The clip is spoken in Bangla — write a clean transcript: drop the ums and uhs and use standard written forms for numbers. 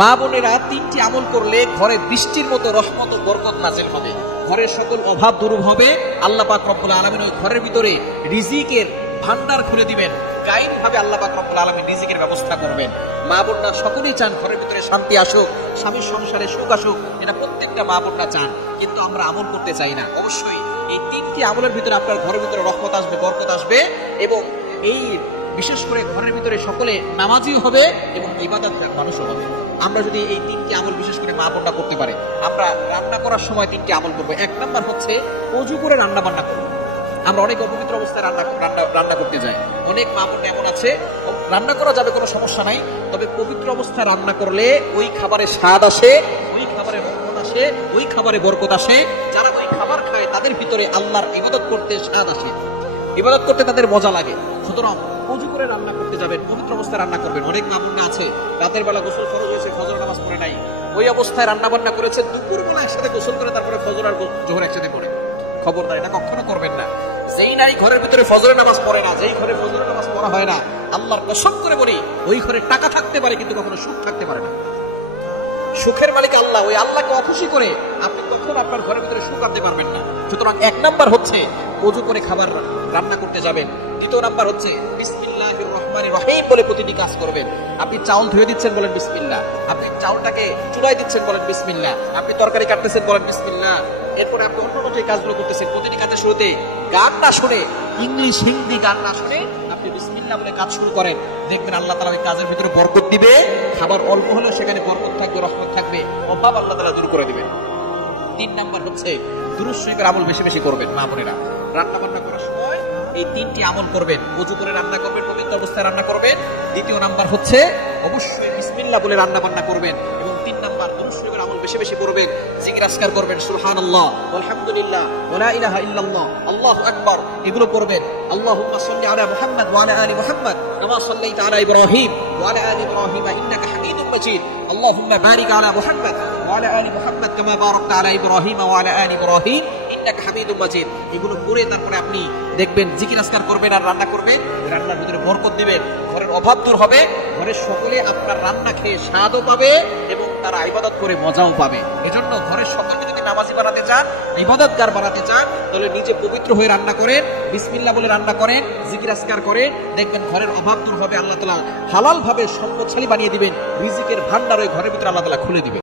মা বোনেরা তিনটি আমল করলে ঘরে বৃষ্টির মতো রহমত ও বরকত নাযিল হবে, ঘরের সকল অভাব দূর হবে। আল্লাহ পাক রব্বুল আলামিন ওই ঘরের ভিতরে রিজিকের ভান্ডার খুলে দিবেন, গাইন ভাবে আল্লাহ পাক রব্বুল আলামিন রিজিকের ব্যবস্থা করবেন। মা বোনরা সকলেই চান ঘরের ভিতরে শান্তি আসুক, স্বামীর সংসারে সুখ আসুক, এটা প্রত্যেকটা মা বোনরা চান, কিন্তু আমরা আমল করতে চাই না। অবশ্যই এই তিনটি আমলের ভিতরে আপনার ঘরের ভিতরে রহমত আসবে, বরকত আসবে, এবং এই বিশেষ করে ঘরের ভিতরে সকলে নামাজি হবে এবং ইবাদত মানুষও হবে। আমরা যদি এই তিনটি আমল বিশেষ করে মা বোনরা করতে পারে, আমরা রান্না করার সময় তিনটি আমল করবো। এক নাম্বার হচ্ছে অজু করে রান্না বান্না করবো। আমরা অনেক অপবিত্র অবস্থায় রান্না করতে যাই। অনেক মা বোন এমন আছে, রান্না করা যাবে, কোনো সমস্যা নাই, তবে পবিত্র অবস্থায় রান্না করলে ওই খাবারে স্বাদ আসে, ওই খাবারে রহমত আসে, ওই খাবারে বরকত আসে। যারা ওই খাবার খায় তাদের ভিতরে আল্লাহর ইবাদত করতে স্বাদ আসে, ইবাদত করতে তাদের মজা লাগে। সুতরাং অজু করে রান্না করতে যাবেন, পবিত্র অবস্থায় রান্না করবেন। অনেক মা বোন আছে রাতের বেলা গোসল ফরজ হয়েছে, ফজর নামাজ পড়ে নাই, ওই অবস্থায় রান্না বান্না করেছে, দুপুর বেলা একসাথে গোসল করে তারপরে ফজর আর জোহর একসাথে পড়ে। খবরদার, এটা কখনো করবেন না। যেই নারী ঘরের ভিতরে ফজরের নামাজ পড়ে না, যেই ঘরে ফজরের নামাজ পড়া হয় না, আল্লাহর কসম করে বলি ওই ঘরে টাকা থাকতে পারে কিন্তু কখনো সুখ থাকতে পারে না। সুখের মালিক আল্লাহ, ওই আল্লাহকে অখুশি করে আপনি কখনো আপনার ঘরের ভিতরে সুখ আনতে পারবেন না। সুতরাং এক নাম্বার হচ্ছে ওযু করে খাবার রান্না করতে যাবেন। দ্বিতীয় নাম্বার হচ্ছে বিসমিল্লাহির রহমানির রহিম বলে প্রতিটি কাজ করবেন। আপনি চাউল ধুয়ে দিচ্ছেন, বলেন বিসমিল্লাহ। আপনি চাউলটাকে চুলায় দিচ্ছেন, বলেন বিসমিল্লাহ। আপনি তরকারি কাটতেছেন, বলেন বিসমিল্লাহ। এরপরে আপনি অন্য যে কাজগুলো করতেছেন, প্রতিটি কাজের শুরুতে গান না শুনে, ইংলিশ হিন্দি গান না শুনে আপনি বিসমিল্লাহ বলে কাজ শুরু করেন। দেখবেন আল্লাহ তাআলা ওই কাজের ভিতরে বরকত দিবে। খাবার অল্প হলেও সেখানে বরকত থাকবে, রহমত থাকবে, অভাব আল্লাহ তাআলা দূর করে দিবেন। তিন নাম্বার হচ্ছে দুরূদ শরীফের আমল বেশি বেশি করবেন। মা বোনেরা রান্না বান্না করার সময় এই তিনটি আমল করবেন। ওযু করে রান্না করবেন, পবিত্র অবস্থায় রান্না করবেন। দ্বিতীয় নাম্বার হচ্ছে অবশ্যই বিসমিল্লাহ বলে রান্না বান্না করবেন। এবং তিন নাম্বার দুরূদ শরীফের আমল বেশি বেশি করবেন, জিকির আজকার করবেন, সুবহানাল্লাহ, আলহামদুলিল্লাহ, ওয়া লা ইলাহা ইল্লাল্লাহ, আল্লাহু আকবার, এগুলো করবেন। আল্লাহুম্মা সাল্লি আলা মুহাম্মাদ ওয়া আলা আলি মুহাম্মাদ কামা সাল্লাইতা আলা ইব্রাহিম ওয়া আলা আলি ইব্রাহিম ইন্নাকা হামিদুম মাজিদ। আল্লাহুম্মা বারিক আলা মুহাম্মাদ ওয়া আলা আলি মুহাম্মাদ কামা বারাকতা আলা ইব্রাহিম ওয়া আলা আলি ইব্রাহিম ইন্নাকা হামিদুম মাজিদ। এগুলো করে তারপরে আপনি দেখবেন জিকির আজকার করবেন আর রান্না করবেন। রান্নার ভিতরে বরকত দিবেন, ঘরের অভাব দূর হবে, ঘরের সকলে আপনার রান্না খেয়ে স্বাদও পাবে এবং তারা ইবাদত করে মজাও পাবে। এজন্য ঘরের সকলকে যদি নামাজি বানাতে চান, ইবাদতগার বানাতে চান, তাহলে নিজে পবিত্র হয়ে রান্না করেন, বিসমিল্লাহ বলে রান্না করেন, জিকির আজকার করেন, দেখবেন ঘরের অভাব দূর হবে। আল্লাহ তাআলা হালাল ভাবে সম্পদশালী বানিয়ে দিবেন, রিজিকের ভান্ডার ওই ঘরের ভিতরে আল্লাহ তাআলা খুলে দিবেন।